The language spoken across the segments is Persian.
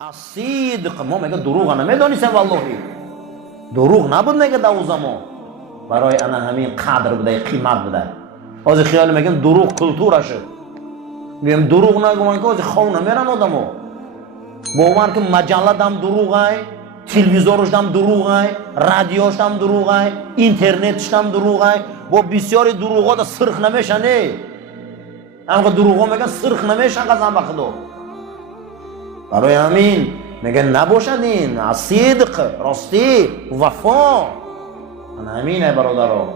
الصدق ما میگه دروغ نمیدونیسم والله دروغ نبود میگه در اون زمان برای انا همین قدر بوده قیمت بوده از خیال میگم دروغ کلتورشه میگم دروغ نگوین که از خونه میرن آدمو باور که مجله دم دروغه تلویزیونش دم دروغه رادیوش دم دروغه اینترنتش دم دروغه با بسیاری دروغا دا سرخ نمیشن نه اما دروغا میگن سرخ نمیشن قسم به خدا برای همین میگن نباشد این صدق راستی وفا همینه برادران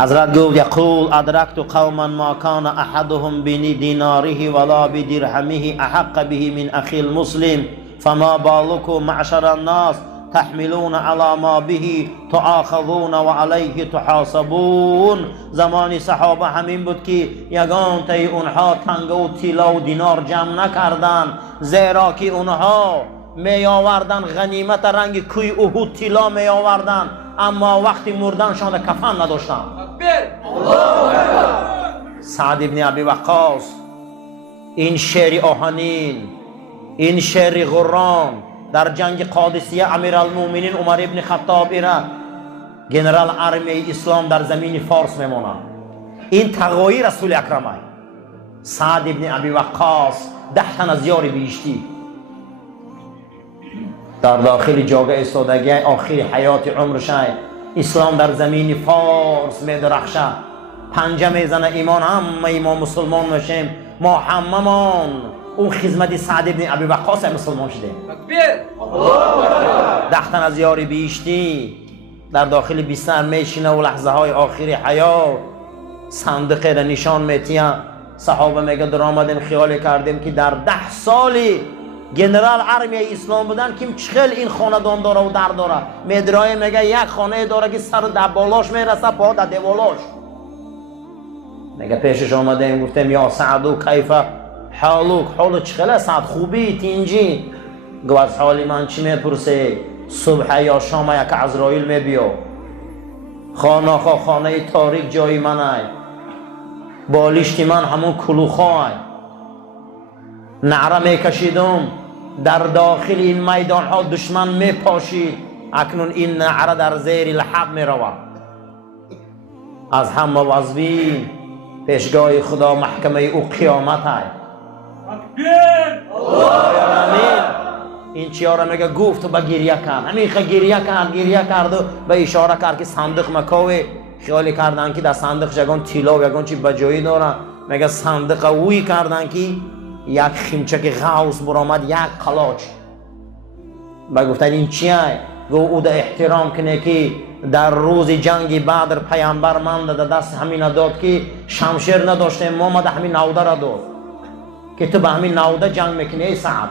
حضرت گفت یقول ادرکت قوما ما کان احدهم بدیناره ولا بدرهمه احق به من اخی المسلم فما بالکم معشر الناس تحملون على ما به تؤاخذون و علیه تحاسبون. زمانی صحابه همین بود که یگان تای اونها تنگه و طلا و دینار جمع نکردن زیرا که اونها می آوردن غنیمت رنگ کوی احد طلا می آوردن اما وقتی مردنشان کفن نداشتن. سعد ابن ابی وقاص این شعر آهنین این شعر غران در جنگ قادسیه امیرالمومنین عمر ابن خطاب ایران جنرال ارمی اسلام در زمین فارس میمونند. این تغییر رسول اکرمه سعد ابن ابی وقاص 10 تن از یار بیشتی در داخل جاگه ایستادگی آخر حیات عمرش اسلام در زمین فارس میدرخشه پنجه میزنه ایمان همه ما مسلمان میشیم ما هممون اون خدمت سعد ابن ابی وقاص مسلمان شدیم. 10 تن از یار بیشتی در داخل بیستر میشینه و لحظه های آخری حیات صندوق را نشان میتین. صحابه میگه در آمدیم خیال کردیم که در 10 سالی جنرال ارمی اسلام بودن که چخل این خاندان داره و در داره میدرای میگه یک خانه داره که سر در بالاش میرسه پا در دیوالاش. میگه پیشش آمدیم گفتیم یا سعدو کیف حالوک حال چخله سعد خوبی تینجی گو از حالی من چی میپرسه صبح یا شام یک عزرائیل میبیو خانه خانه تاریک جای منه بالشت من همون کلوخای نعره میکشیدم در داخل این میدان ها دشمن میپاشید اکنون این نعره در زیر لحد میرود از همه وزبی پیشگاه خدا محکمه او قیامت های این چیاره میگه گفت و به گریه کرد همین گریه کرد و به اشاره کرد که صندوق مکاوی خیالی کردن که در صندوق جگان طلا و یگان چی بجایی دارن میگه صندوق اوی کردن که یک خیمچک غوث برآمد یک قلاچ با گفتن این چیه گو او ده احترام کنه که در روز جنگ بدر پیامبر من در دست همین داد که شمشیر نداشته محمد همین نوده را داد که تو به همین نوده جنگ میکنی ای سعد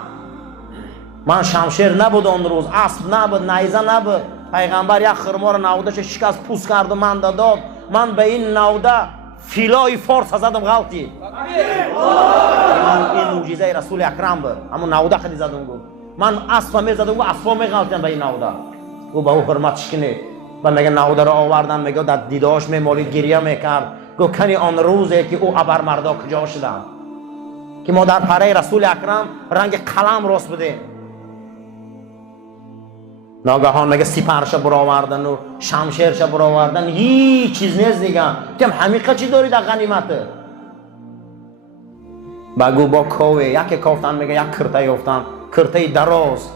من شمشیر نبود اون روز اسب نبود نیزه نبود پیغمبر یک خرمار نودهش شکست پوست کرد و من داد من به این نوده فیلای فارس زدم غلطی این معجزه رسول اکرم بود همون نوده خیلی زدم گفت من اسب میزدم و اسب میغلطیدم به این نوده گفت به او حرمتش کنید و میگه نوده رو آوردن میگه در دیداش میمالید گریه میکرد گفت کنی آن روزه که او ابر مردا کجا شدن که ما در پره رسول اکرم رنگ قلم راست بودیم ناگهان میگه سپرش برآوردن و شمشیرش برآوردن هیچ چیز نیست دیگه تیم حمیقه چی داری در غنیمته بگو با کوه یکی کافتن میگه یک کرته یافتن کرته دراز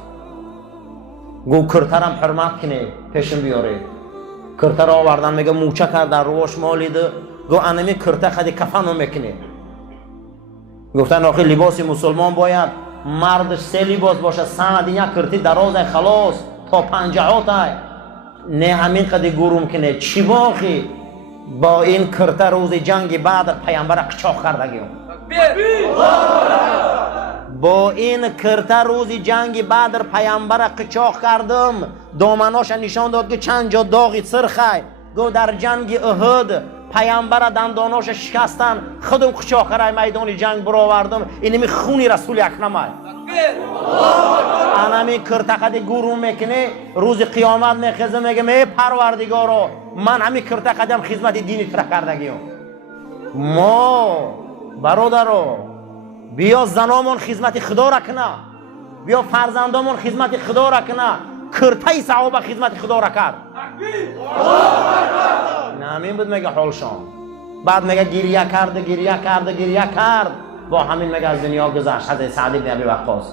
گو کرته رم حرمت کنه پیشم بیاره کرته را آوردن میگه موچه کرده رواش مالیده گو انمی کرته خدی کفن رو میکنه گفتن آخه لباس مسلمان باید مردش 3 لباس باشه سعد یک کرته دراز خلاص تا 50 نه همین قدر گروم کنه چی باقی با این کرته روز جنگ بعد پیامبر قچاق کردگیم با این کرته روز جنگ بدر پیامبر قچاق کردم دامناش نشان داد که چند جا داغی سرخه گو در جنگ احد پیامبر دنداناش شکستن خودم قچاق کرای میدان جنگ برآوردم اینمی خونی رسول اکرم انمی کرتقد گروه میکنه روز قیامت میخزه میگه می پروردگارا من همی کرتقدم خدمت دینی تر کردگیم ما برادرو بیا زنامون خدمت خدا را کنه، بیا فرزندامون خدمت خدا را کنه. کرتای صحابه خدمت خدا را کرد. همین بود میگه حالشان. بعد میگه گریه کرد با همین میگه از دنیا گذشت. حضرت سعد بن ابی وقاص.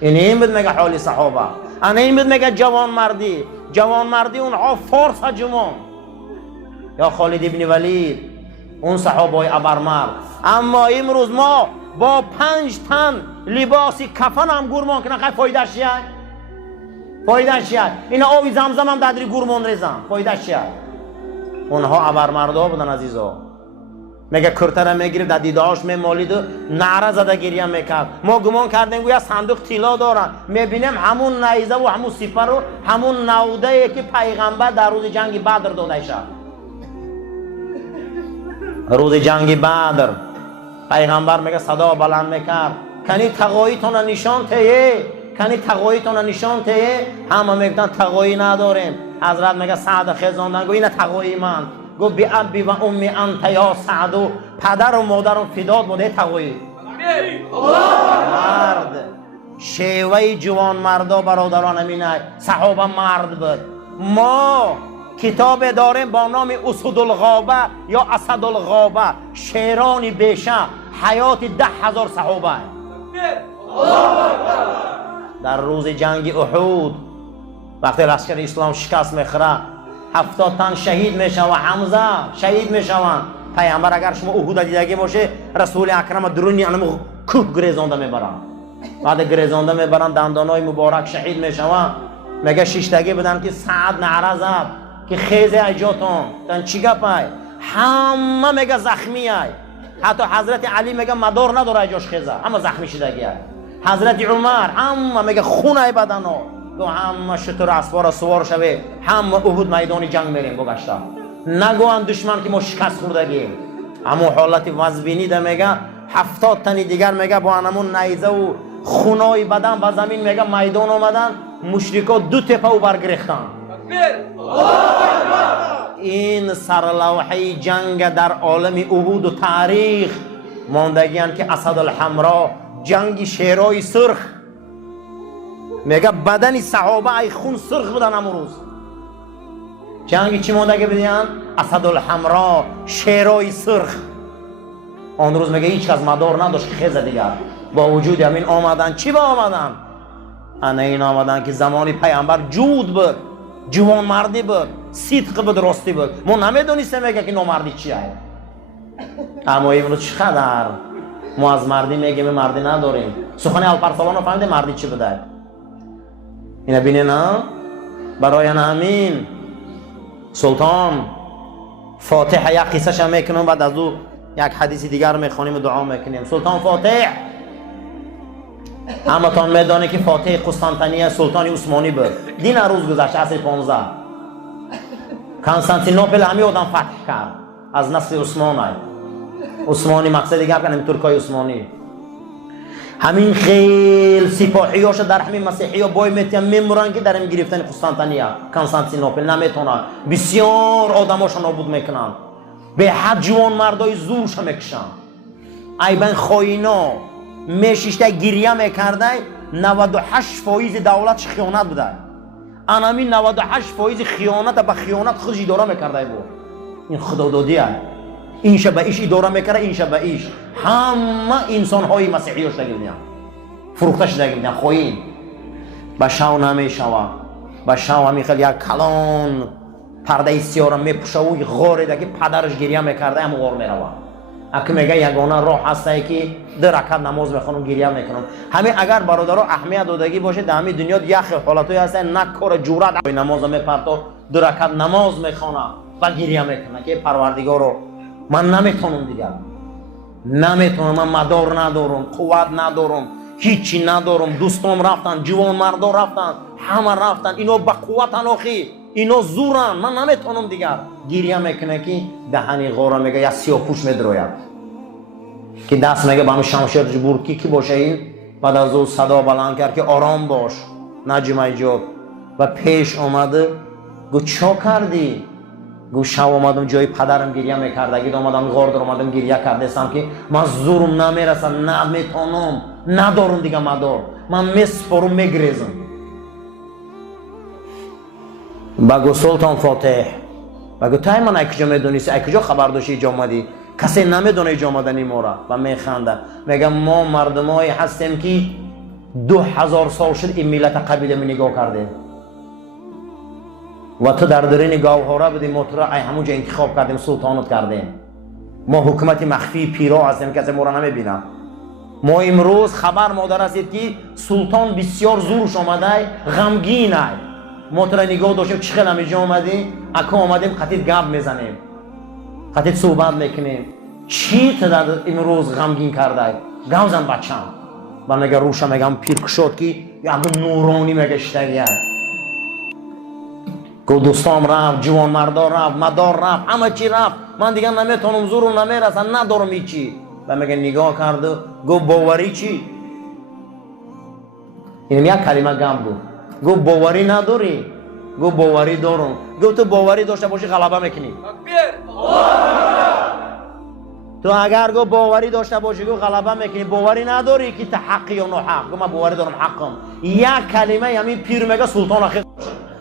این بود میگه حال صحابه. این بود میگه جوان مردی اونها فارس جوان یا خالد ابن ولید، اون صحابه ابرمرد. اما امروز ما با 5 تن لباسی کفن هم گورمان کنه، خیلی فایدهش چیه؟ اینا آبی زمزم هم دادری گورمان ریزن، فایدهش چیه؟ اونها ابرمردا بودن عزیزا. میگه کرتره میگیرد در دیدهاش میمالید و نعره زده گریه میکرد. ما گمان کردیم گویا صندوق طلا دارن، میبینیم همون نیزه و همون سپر و همون نوده که پیغمبر در روز جنگ بدر داده شد. روز جنگ بدر پیغمبر میگه صدا بلند میکرد کنی تقویتون نشان تهیه. همه میگن تقوی نداریم. حضرت میگه سعد خزاندن گو این تقوی من، گو بی ابی و امی انت یا سعد، و پدر و مادرم فداد بوده تقوی. مرد شیوه جوان مردا برادران همینه. صحابه مرد بود. ما کتاب داریم با نام اسد الغابه یا اسد الغابه، شیران بیشه حیات 10,000 صحابه. در روز جنگ احد وقتی لشکر اسلام شکست میخوره 70 تن شهید میشن و حمزه شهید میشن. پیامبر اگر شما احد دیدگی باشه رسول اکرم درونی انم کوه گریزانده میبرن. بعد گریزانده میبرن دندانای مبارک شهید میشن. میگه شیشتگی بدن که سعد نعره زد که خیزه ایجاتون تن چی گپای؟ همه میگه زخمی ای. حتی حضرت علی میگه مدار نداره ایجاش خیزه، اما زخمی شدگی ای. حضرت عمر همه میگه خونه بدنو دو همه شطور اسوار سوار شوه، همه احد میدان جنگ میریم بگشته. نگوان دشمن که ما شکست خوردگیم. اما حالت وزبینی ده میگه 70 تنی دیگر میگه با همون نیزه و خونای بدن و زمین میگه میدان آمدن. مشرکا 2 تپه او برگرفتن. این سرلوحه جنگ در عالم احد و تاریخ ماندگیان که اسد الحمرا، جنگ شیرای سرخ. میگه بدن صحابه ای خون سرخ بودن امروز. جنگ چی ماندگی بدیان؟ اسد الحمرا، شیرای سرخ. آن روز میگه هیچ کس مدار نداشت خیزه دیگر. با وجود همین آمدن چی با آمدن؟ این آمدن که زمانی پیامبر جود بود، جوان مردی بود، صدق بود، راستی بود. ما نمیدونستیم میگه که نامردی چیه. اما امروز چقدر ما از مردی میگیم مردی نداریم. سخن الپرسلان رو فهمیده مردی چی بوده. اینا بینه نه؟ برای همین سلطان فاتح یک قصه شم میکنم، بعد از او یک حدیث دیگر میخونیم و دعا میکنیم. سلطان فاتح اما تان میدانه که فاتح قسطنطنیه سلطان عثمانی بود. دین روز گذشت عصر 15 کنستانتینوپل همی آدم فتح کرد از نسل عثمانی مقصد دیگر کنیم ترکای عثمانی. همین خیل سپاهیاش در همین مسیحی ها بای میمورن که در این گرفتن قسطنطنیه کنستانتینوپل نمیتونن. بسیار آدماش نابود میکنن، به حد جوان مردای زورش میکشن. ایبن خائینا میشیشته گریه میکرده 98% دولتش خیانت بوده. همین 98% خیانت به خیانت خودش اداره میکرده بود. این خدادادیه. این شب به ایش اداره میکرده، این شب به ایش. همه انسان های مسیحی هاش دگیدن فروختش دگیدن. خواهیم به شو نمیشوه، به شو همیخل یک کلان پرده سیاره میپوشه و غاره ده که پدرش گریه میکرده هم غار میروه. اگه میگه یگانه راه هسته که 2 رکعت نماز میخونم گریه میکنم. همین اگر برادرها اهمیت دادگی باشه در همین دنیا یک حالتایی هستن نه کار جورت نماز میپرتا 2 رکعت نماز میخونه و گریه میکنه که پروردگارو من نمیتونم دیگر، نمیتونم، من مدار ندارم، قوت ندارم، هیچی ندارم. دوستام رفتن، جوان مردا رفتن، همه رفتن. اینا با قوت اناخی، اینا زورن، من نمیتونم دیگر. گریه میکنه که دهنی غاره میگه یا سیاپوش میدروید که دست میگه با همین شمشیر بورکی کی باشه این. بعد از او صدا بلند کرد که آرام باش نجم ایجاب و پیش آمده گو چا کردی؟ گو شب اومدم جای پدرم گریه میکردگید، اومدم غار در اومدم گریه کردستم که من زورم نمیرسم، نمیتونم، ندارم دیگه مدار، من میسپرم میگریزم. بگو سلطان فاتح، بگو تای من ای کجا میدونیسی، ای کجا خبر داشتی اینجا اومدی؟ کسی نمیدونه اینجا اومدنی ما را. و میخنده میگم ما مردمایی هستیم که 2000 سال شد این ملت قبیله می نگاه کرده و تو در درین گوهره بودی مطرح ای همونجا انتخاب کردیم سلطانت کردیم. ما حکومت مخفی پیرا هستیم کسی ما را نمیبینه. ما امروز خبر مادر هستید که سلطان بسیار زورش آمده غمگین ای مطرح نگاه داشتیم چه خیلی همینجا آمدیم اکا آمدیم قطید گب میزنیم قطید صحبت میکنیم چی تو در امروز غمگین کرده گو زن بچم و میگه روشم میگم پیر شد که یک نورانی میگه اشتگیه گو دوستام رفت جوان مردار رفت مدار رفت همه چی رفت من دیگه نمیتونم زورم نمیرسن ندارم هیچی و میگه نگاه کرده گو باوری چی این یک کلمه گم گو باوری نداری گو باوری دارم گو تو باوری داشته باشی غلبه میکنی تو اگر گو باوری داشته باشی گو غلبه میکنی باوری نداری که تو حقی یا نه حق گو من باوری دارم حقم یک کلمه همین پیر میگه سلطان آخر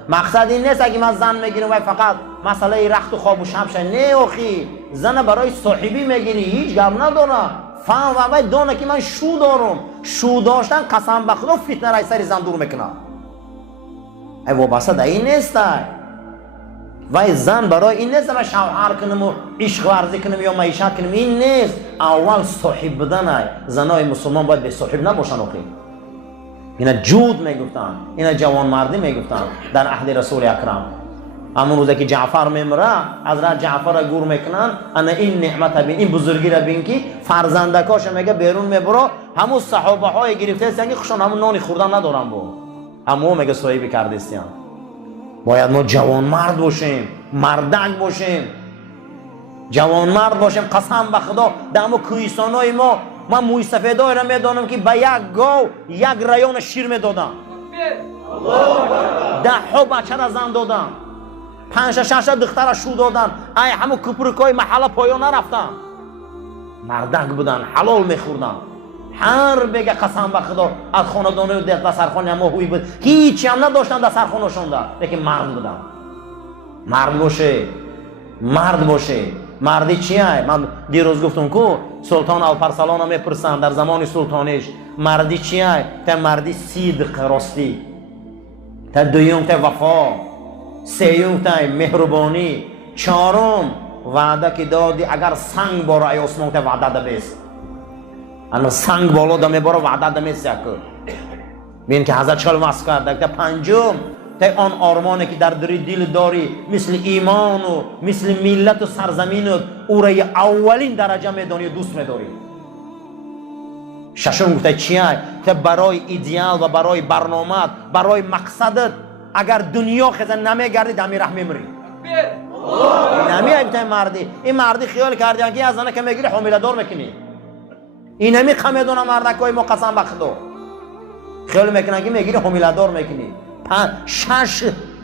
مقصد این نیست اگه من زن میگیرم و فقط مسئله رخت و خواب و شب شه نه اخی زن برای صاحبی میگیری هیچ گم نداره فهم و باید دانه که من شو دارم شو داشتن قسم به خدا فتنه رای سری زن دور میکنه ای وابسته ده این نیست و زن برای این نیست من شوهر کنم و عشق ورزی کنم یا معیشت کنم این نیست اول صاحب بدن زنای مسلمان باید به صاحب نباشن اخی اینا جود میگفتن اینا جوان مردی میگفتن در عهد رسول اکرم همون روزی که جعفر میمره حضرت جعفر را گور میکنن انا این نعمت بین این بزرگی را بین که فرزندکاش میگه بیرون میبرو همون صحابه های گرفته هستن که خوشون همون نانی خوردن ندارن بو همون میگه صحیبی کردستیان باید ما جوان مرد باشیم مردک باشیم جوان مرد باشیم قسم به خدا دمو کویسانای ما من موی سفیدای را میدانم که به یک گاو یک ریان شیر میدادم 10 بچه را زن دادم 5-6 دختر را شو دادن ای همه کپرکای محله پایان نرفتم مردک بودن حلال میخوردن هر بگه قسم به خدا از خاندانه و دسترخوان ما هوی بود هیچی هم نداشتن دسترخوانشون ده لیکن مرد بودن مرد باشه مردی چیه؟ من دیروز گفتم که سلطان الپرسلان هم میپرسن در زمان سلطانیش مردی چیه؟ تا مردی صدق راستی تا دویم تا وفا سیوم تا مهربانی چهارم وعده که دادی اگر سنگ باره ای اسمان تا وعده ده بیست اما سنگ بالا ده میباره وعده ده میست یکر بین که حضرت شکل وصف کرده تا پنجم تا آن آرمانی که در دل داری مثل ایمان و مثل ملت و سرزمین او را اولین درجه میدانی و دوست میداری ششم گفته چیه؟ تا برای ایدئال و برای برنامه برای مقصدت اگر دنیا خزن نمیگردی دمی رحم میمری نمی مردی این مردی خیال کردی که از زنه که میگیری حامله دار میکنی این نمی خمیدونه مردکای ما قسم به خدا خیال میکنه که میگیری حامله دار میکنی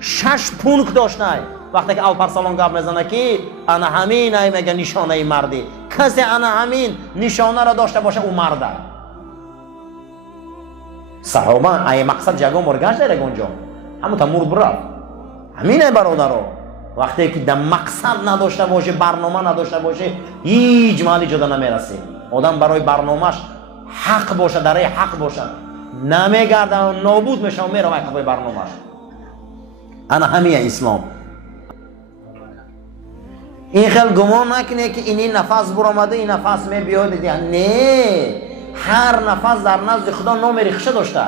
6 پونک داشت نه وقتی که الپرسلان گپ میزنه که انا همین ای میگه نشانه ای مردی کسی انا همین نشانه را داشته باشه او مرده صحابه ای مقصد جگو مرگش داره اونجا همون تا مرد برا همینه برادرها وقتی که در مقصد نداشته باشه برنامه نداشته باشه هیچ مالی جدا نمیرسی آدم برای برنامهش حق باشه در حق باشه نمیگرده و نابود میشه و میره وقتی برنامهش انا همین اسلام این خیلی گمان نکنه که این نفس برآمده این نفس می بیاد دیگه نه هر نفس در نزد خدا نام ریخته داشته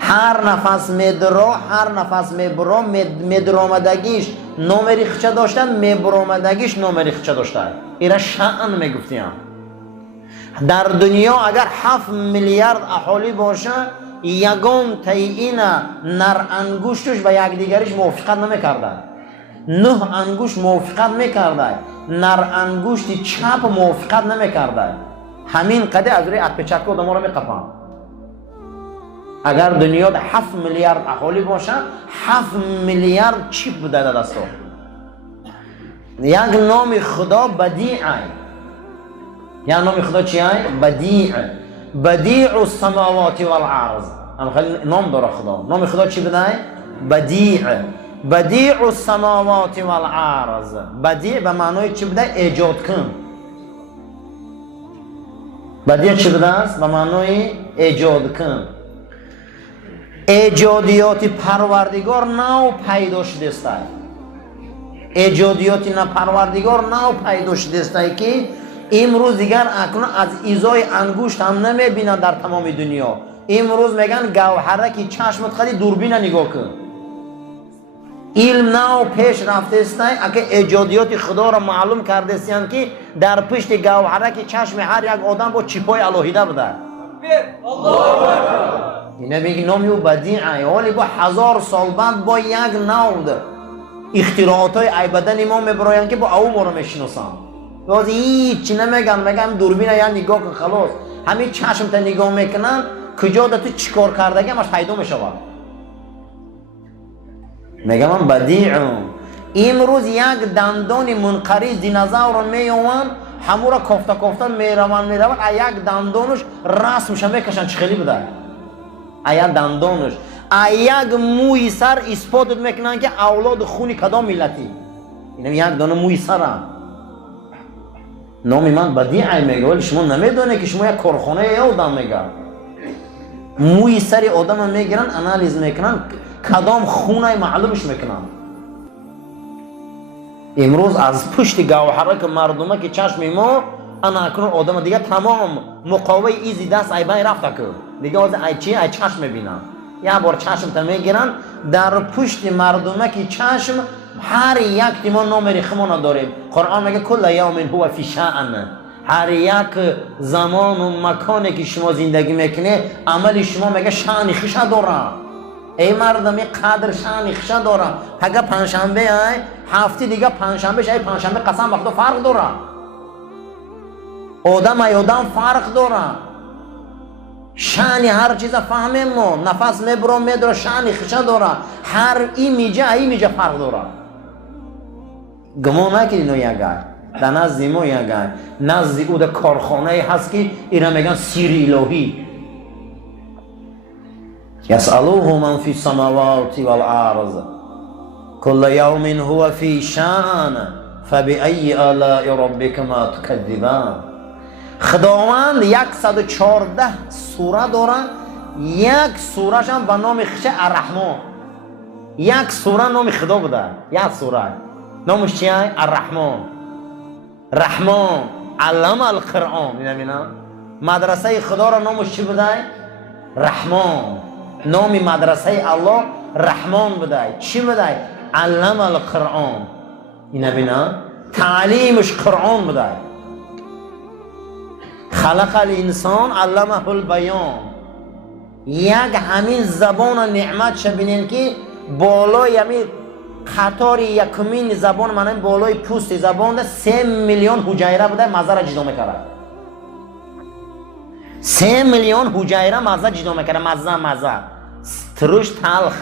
هر نفس میدرا هر نفس میبرا میدرآمدگیش نام ریخته داشتن میبرآمدگیش نام ریخته داشته اینا شأن میگفتیم در دنیا اگر 7 میلیارد اهالی باشه یگان تعیین نر انگشتش و یکدیگرش موافقت نمیکرده 9 انگشت موافقت میکرده نر انگشت چپ موافقت نمیکرده همین قدر از روی اتپچک آدم ها رو میقپن اگر دنیا 7 میلیارد اهالی باشه 7 میلیارد چیپ بوده در دستو. یک نام خدا بدیع، یک نام خدا چی های؟ بدیع، بدیع السماوات والارض. هم خیلی نام داره خدا. نام خدا چی بوده؟ بدیع، بدیع السماوات والارض. بدیع به معنای چی بوده؟ ایجاد کن. بدیع چی بوده است؟ به معنای ایجاد کن. ایجادیات پروردگار نو پیدا شده است. ایجادیات پروردگار نو پیدا شده است که امروز دیگر اکنون از ایزای انگشت هم نمیبینن در تمام دنیا. امروز میگن گوهره که چشمت خیلی دوربین نگاه کن. علم نو پیش رفته است. اگه ایجادیات خدا را معلوم کرده است که در پشت گوهره که چشم هر یک آدم با چیپای الهیده بوده. اینه میگه نامی او بدیعه، ولی با 1000 سال بعد با یک نود اختراعات های عیبدن ما میبراین که با او ما رو میشناسن. باز هیچ نمیگن، میگن دوربین یا نگاه کن خلاص. همین چشم تا نگاه میکنن کجا ده تو چیکار کردگی همش پیدا میشود. میگم من بدیعم. امروز یک دندان منقرض دینازور میوان همو را کافته کافته میروان یک دندانش رسم میشه میکشن چه خیلی بوده. یک دندانش یک موی سر اثبات میکنن که اولاد خونی کدام ملتی. اینم یک دانه موی سر هم. نامی من بدیعه میگه، ولی شما نمیدونه که شما یک کارخانه یا آدم میگه. موی سر آدم میگیرن انالیز میکنن کدام خونه معلومش میکنن. امروز از پشت گوهره که مردمه که چشم ما انا اکنون آدم دیگه تمام مقاوه ایزی دست ای بین رفته که دیگه از ای چی ای چشم ببینن. یک بار چشم تا میگیرن در پشت مردمه که چشم هر یک تیمان نام ریخمون داریم. قرآن میگه کل یوم هو فی شأن. هر یک زمان و مکانی که شما زندگی میکنه عمل شما میگه شأن خوش داره. ای مردمی قدر شأن خوش داره. اگه پنجشنبه ای هفته دیگه پنجشنبه شای پنجشنبه قسم وقتا فرق داره. آدم ای آدم فرق داره. شأن هر چیز فهمیم ما. نفس میبرم میداره شأن خوش داره. هر ایمیجه فرق داره. گمان نکنید یگه در نزد ما یگه نزد او در کارخانه هست که اینا میگن سیر الهی. یسألوه من فی السماوات والارض کل یوم هو فی شأن فبأی آلاء ربکما تکذبان. خداوند 114 سوره داره. یک سورهش هم به نام خوش الرحمن. یک سوره نام خدا بوده. یک سوره نامش چیه؟ الرحمن. رحمان علم القرآن. می‌بینم مدرسه خدا را نامش چی بوده؟ رحمان. نام مدرسه الله رحمان بوده. چی بوده؟ علم القرآن. می‌بینم تعلیمش قرآن بوده. خلق الانسان علمه البیان. یک همین زبان نعمت شبینین که بالای همین خطار یکمین زبان من بالای پوست زبان ده 3 میلیون حجیره بوده مزه را جدا میکرد. 3 میلیون حجیره مزه جدا میکرد. مزه ترش تلخ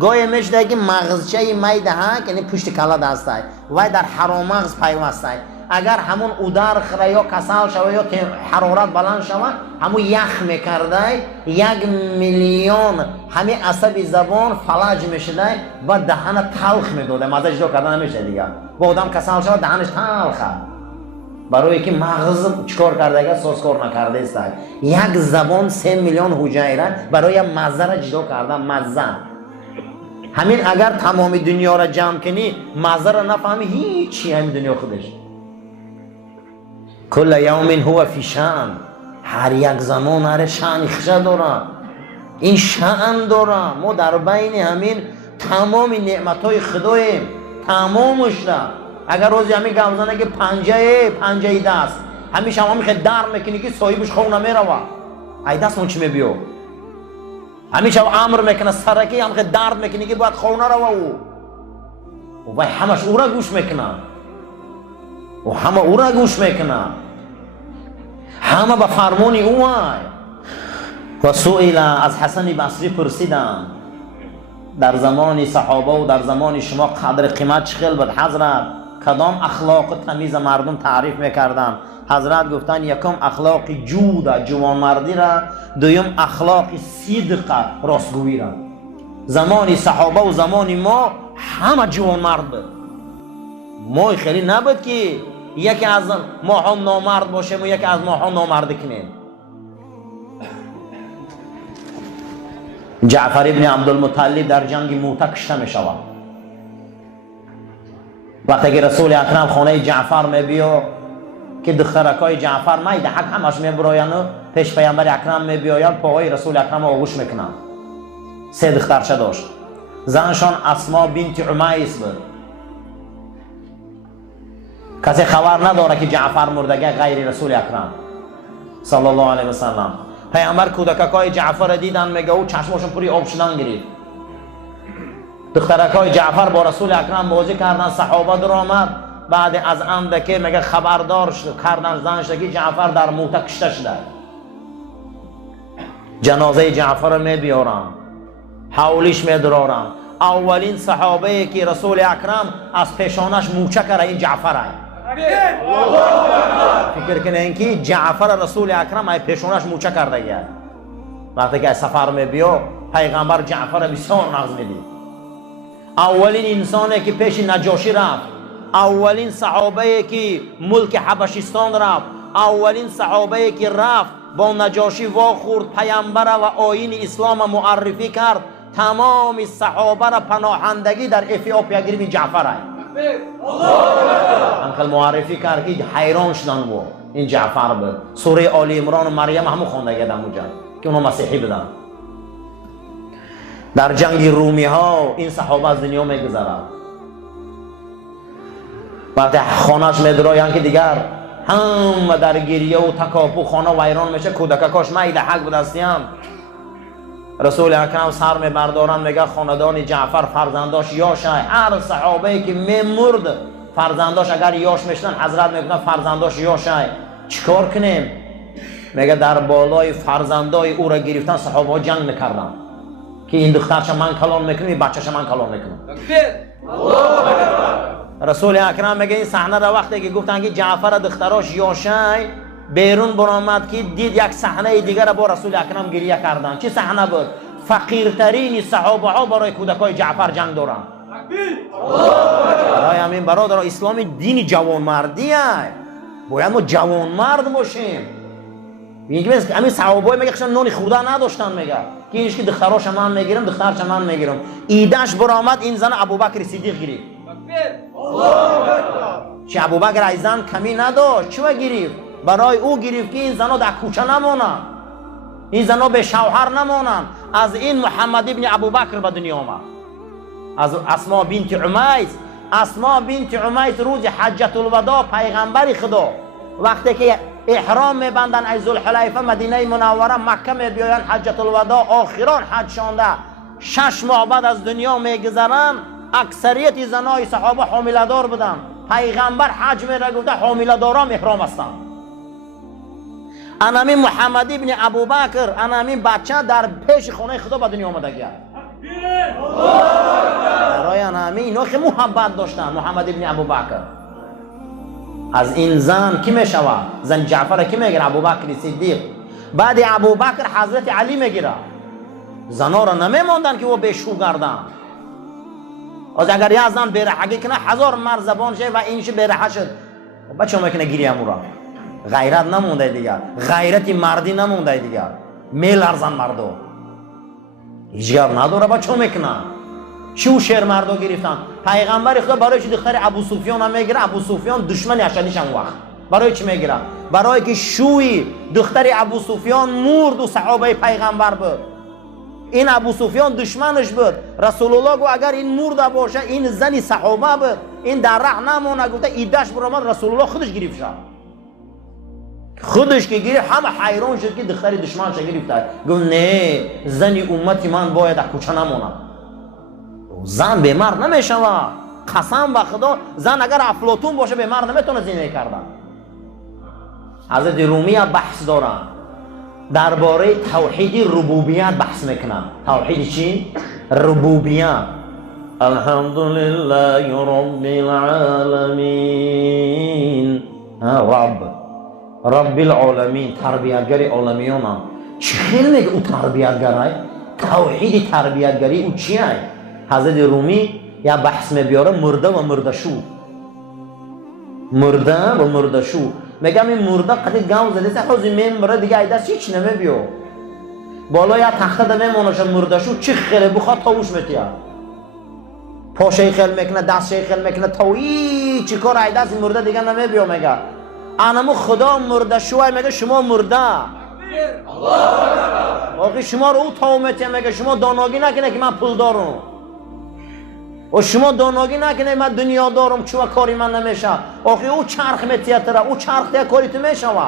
گاهی میشده که مغزچه میده ها یعنی پشت کله دسته و در حرام مغز پیوسته. اگر همون اودر خره یا کسل شوه یا حرارت بلند شوه همون یخ میکرده 1 میلیون همین عصب زبان فلج میشده و دهن تلخ میدوده. مزه جدا کردن نمیشه دیگه. با آدم کسل شوه دهنش تلخه برای که مغز چکار کرده سازکار نکرده است. یک زبان 3 میلیون حجیره برای مزه را جدا کرده. مزه همین اگر تمام دنیا را جمع کنی مزه را نفهمی هیچی همین دنیا خودش. کل یوم هو فی شأن. هر یک زمان هر شأن خوش داره. این شأن داره. ما در بین همین تمام نعمتهای خداییم. تمامش را اگر روزی همین گمزنه که پنجه دست همیشه هم میخواد در میکنی که صاحبش خون نمیروه. ای دست من چی میبیو همیشه امر میکنه سرکی هم میخواد درد میکنی که باید خون نروه و همش او را گوش میکنه و همه او را گوش میکنه. همه به فرمانی او های و سئل از حسن بصری پرسیدم در زمان صحابه و در زمان شما قدر قیمت چخیل بود حضرت؟ کدام اخلاق تمیز مردم تعریف میکردن؟ حضرت گفتن یکم اخلاق جود جوانمردی را، دویم اخلاق صدق راستگویی را. زمان صحابه و زمان ما همه جوانمرد بود. ما خیلی نبود که یکی از ما هم نامرد باشیم و یکی از ما هم نامرد کنیم. جعفر ابن عبدالمطلب در جنگ موته کشته می شود. وقتی که رسول اکرم خانه جعفر می بیاد که دخترکای جعفر میده حق همش می براین و پیش پیامبر اکرم می بیاین، پاهای رسول اکرم آغوش میکنن. 3 دخترچه داشت. زنشان اسما بنت عمیس بود. کسی خبر نداره که جعفر مردگی غیر رسول اکرم صلی الله علیه و سلم. پیامبر کودکای جعفر دیدن، میگه او چشماشون پوری آب شدن گرفت. دخترکای جعفر با رسول اکرم بازی کردن، صحابه در آمد. بعد از اندکی میگه خبردار کردن زنش که جعفر در موته کشته شده. جنازه جعفر رو میبیارن، حولیش میدرارن. اولین صحابه که رسول اکرم از پیشانش موچه کرده این جعفر است. فکر کنه اینکه جعفر رسول اکرم از پیشانش موچه کرده گرد. وقتی که از سفر میبیا پیغمبر جعفر بسیار نغز میدید. اولین انسانی که پیش نجاشی رفت، اولین صحابه که ملک حبشستان رفت، اولین صحابه که رفت با نجاشی واخورد پیامبر و آیین اسلام معرفی کرد، تمام صحابه را پناهندگی در افیوپیا گرفت جعفر است. انقل معرفی کرد که حیران شدن و این جعفر بود. سوره آل عمران و مریم همو خونده گردن اونجا که اونا مسیحی بودن. در جنگ رومی ها این صحابه از دنیا میگذرد. وقتی خانهش میدراین که دیگر هم در گریه و تکاپو خانه ویران میشه، کودکاش میده حق بدستیم. رسول اکرم سر میبردارن، میگه خاندان جعفر فرزنداش یاش های. هر صحابه که میمرد فرزنداش اگر یاش میشدن حضرت میگفتن فرزنداش یاش های. چیکار کنیم؟ میگه در بالای فرزندای او را گرفتن صحابه ها جنگ میکردن که این دخترش من کلان میکنم، این بچهش من کلان میکنم. رسول اکرم میگه این صحنه را وقتی که گفتن که جعفر دختراش یاشای بیرون برآمد که دید یک صحنه دیگر با رسول اکرم گریه کردن. چه صحنه بود؟ فقیرترین صحابه ها برای کودکای جعفر جنگ دارن. برای همین برادر اسلام دین جوانمردیه، باید ما جوانمرد باشیم. میگه همین صحابه میگه خشن نون خورده نداشتن، میگه که اینش که دختراش من میگیرم دخترش من میگیرم. ایدهش برآمد این زن ابوبکر صدیق گرفت. چه ابوبکر ای زن کمی نداشت، چه گرفت؟ برای او گرفت که این زنا در کوچه نمونن، این زنا به شوهر نمونن. از این محمد ابن ابوبکر به دنیا آمد، از اسما بنت عمیس. اسما بنت عمیس روز حجت الوداع پیغمبر خدا وقتی که احرام میبندن از ذوالحلیفه مدینه منوره مکه میبیاین حجت الوداع آخران حج شانده 6 ماه بعد از دنیا میگذرن. اکثریت زنای صحابه حامله دار بودن. پیغمبر حج میره گفته حامله داران احرام هستن. انامین محمد ابن ابوبکر انامین بچه در پیش خانه خدا به دنیا آمده گرد. برای انامین اینا که محبت داشتن. محمد ابن ابوبکر از این زن کی میشود؟ زن جعفر کی میگیره؟ ابوبکر صدیق. بعد ابوبکر حضرت علی میگیره. زنا را نمیماندن که او بشو گردن. از اگر یه زن برهگی کنه 1000 مرد زبان شه و اینش برهه شد بچه میکنه گیری امورا. غیرت نمونده دیگر، غیرت مردی نمونده دیگر. میلرزن مردو، هیچگر نداره بچه میکنه. چو شیر مردو گرفتن. پیغمبر خدا برای چی دختر ابو سفیان هم میگیره؟ ابو سفیان دشمن اشدیش هم وقت. برای چی میگیره؟ برای که شوی دختر ابو سفیان مرد و صحابه پیغمبر بود. این ابو سفیان دشمنش بود. رسول الله گفت اگر این مرده باشه این زنی صحابه بود، این در ره نمونه. گفته ایدهش برآمد رسول الله خودش گرفت شد. خودش که گرفت همه حیران شد که دختر دشمنش گرفته. گفت نه زنی امتی من باید در کوچه نمونه. زن به مرد نمیشوه. قسم به خدا زن اگر افلاطون باشه به مرد نمیتونه زینه کردن. حضرت رومی بحث دارن درباره توحید ربوبیت بحث میکنم. توحید چی؟ ربوبیت. الحمدلله رب العالمین. رب العالمین، تربیتگری عالمیان. چی خیلی میگه او تربیتگرای؟ توحید تربیتگری او چیه؟ حضرت رومی یا بحث میبیاره مرده و مردشو. مرده و مردشو. میگم این مرده قدی گاو زده حوزی میمره دیگه ایدست هیچ نمیبیو. بالا یا تخته ده میمونش مردشو چی خیلی بخواد تاوش میتیه. پاشه خیل میکنه، دست خیل میکنه، تاوی چی کار ایدست این مرده دیگه نمیبیو. میگه انمو خدا مردشوه. میگه شما مرده. آقی شما رو او تاو میتیه. میگه شما داناگی نکنه که من پول دارم و شما داناگی نکنه من دنیا دارم چوه کاری من نمیشه. آخی او چرخ میتیتره، او چرخ تیه کاری تو میشه و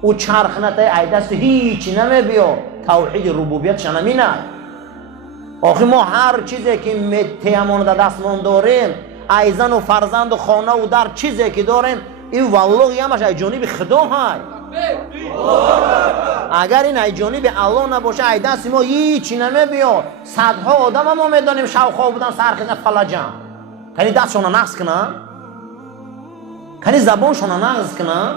او چرخ نتیه ایدست هیچی نمیبیو. توحید ربوبیت شنمینه. آخی ما هر چیزی که میتیمون در دستمون داریم، ایزن و فرزند و خانه و در چیزی که داریم، این والله همش ای جانب خدا های. اگر این ای جانب الله نباشه ای دست ما هیچی نمیبیاد. صدها آدم ما میدانیم شوخا بودن سرخیزن فلجن. کنی دستشون نقص کنن؟ کنی زبانشون نقص کنن؟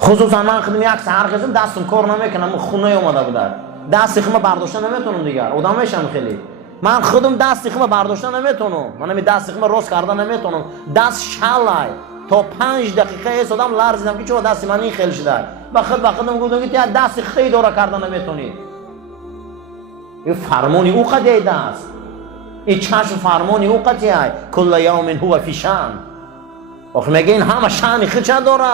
خصوصا من خودم یک سرخیزم دستم کار نمیکنم. خونه اومده بوده دستی خیمه برداشتن نمیتونم دیگر. آدم میشم خیلی. من خودم دستی خیمه برداشتن نمیتونم. من همی دستی خیمه راست کردن نمیتونم. دست شلای تا 5 دقیقه ایستادم لرزیدم که چرا دستی من این خیلی شده. بخدم گفتم که دستی خیلی داره کردن نمیتونی. این فرمانی او قضیه دست. این چشم فرمانی او قضیه. کل یوم هو فی شأن. آخه میگه این همه شأن خود چه داره؟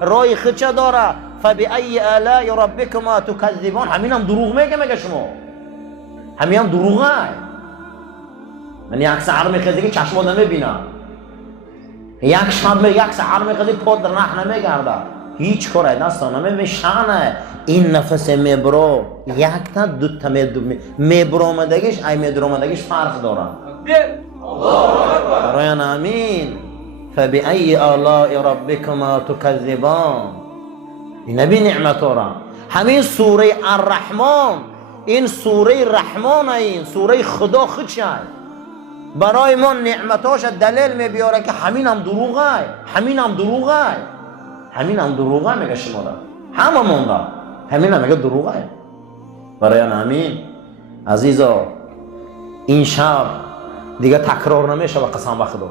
رای خود چه داره؟ فبأی آلاء ربکما تکذبان. همین هم دروغ میگه شما. همین هم دروغه. من یک سحر میخوزی که چشم نمیبینم. یک شب یک سحر میخوزی پاد در نه نمیگرده. هیچ کاره دست نمیبینه. شانه این نفس میبرو یک تا دو تا میبرومدگیش ای میبرومدگیش فرق داره. برای امین فبأی آلاء ربکما تکذبان. این نبی نعمت را. همین سوره الرحمن، این سوره رحمان، این سوره خدا خودشه برای ما نعمتاش دلیل میبیاره که همین هم دروغه. همین هم دروغه. همین هم دروغه میگه شما را. همه مونده همین هم میگه دروغه. برای همین عزیزا این شب دیگه تکرار نمیشه و قسم به خدا.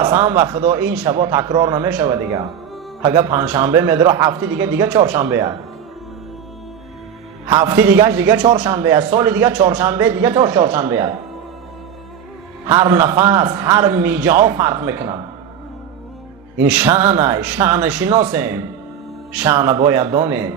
قسم به خدا این شبا تکرار نمیشه و دیگه. اگه پنجشنبه میدره هفته دیگه چهارشنبه است. هفته دیگه چهارشنبه است. سال دیگه چهارشنبه دیگه چهارشنبه است. هر نفس هر میجا فرق میکنم. این شأن شناسیم. شأن باید دانیم.